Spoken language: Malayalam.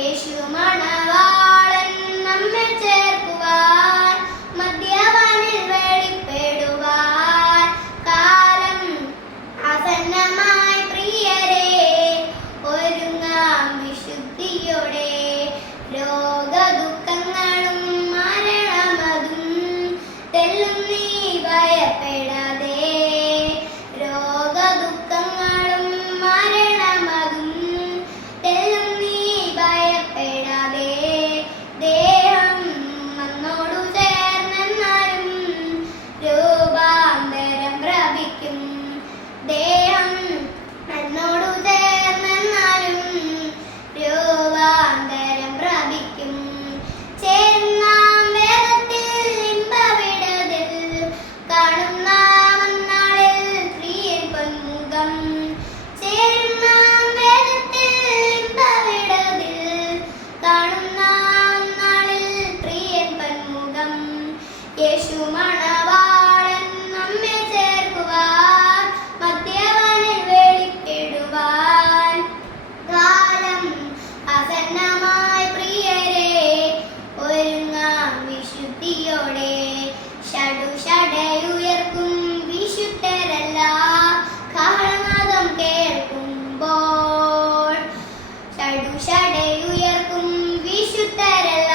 യേശു മണവാളൻ നമ്മെ ഷടയുയർക്കും വിശുദ്ധരല്ല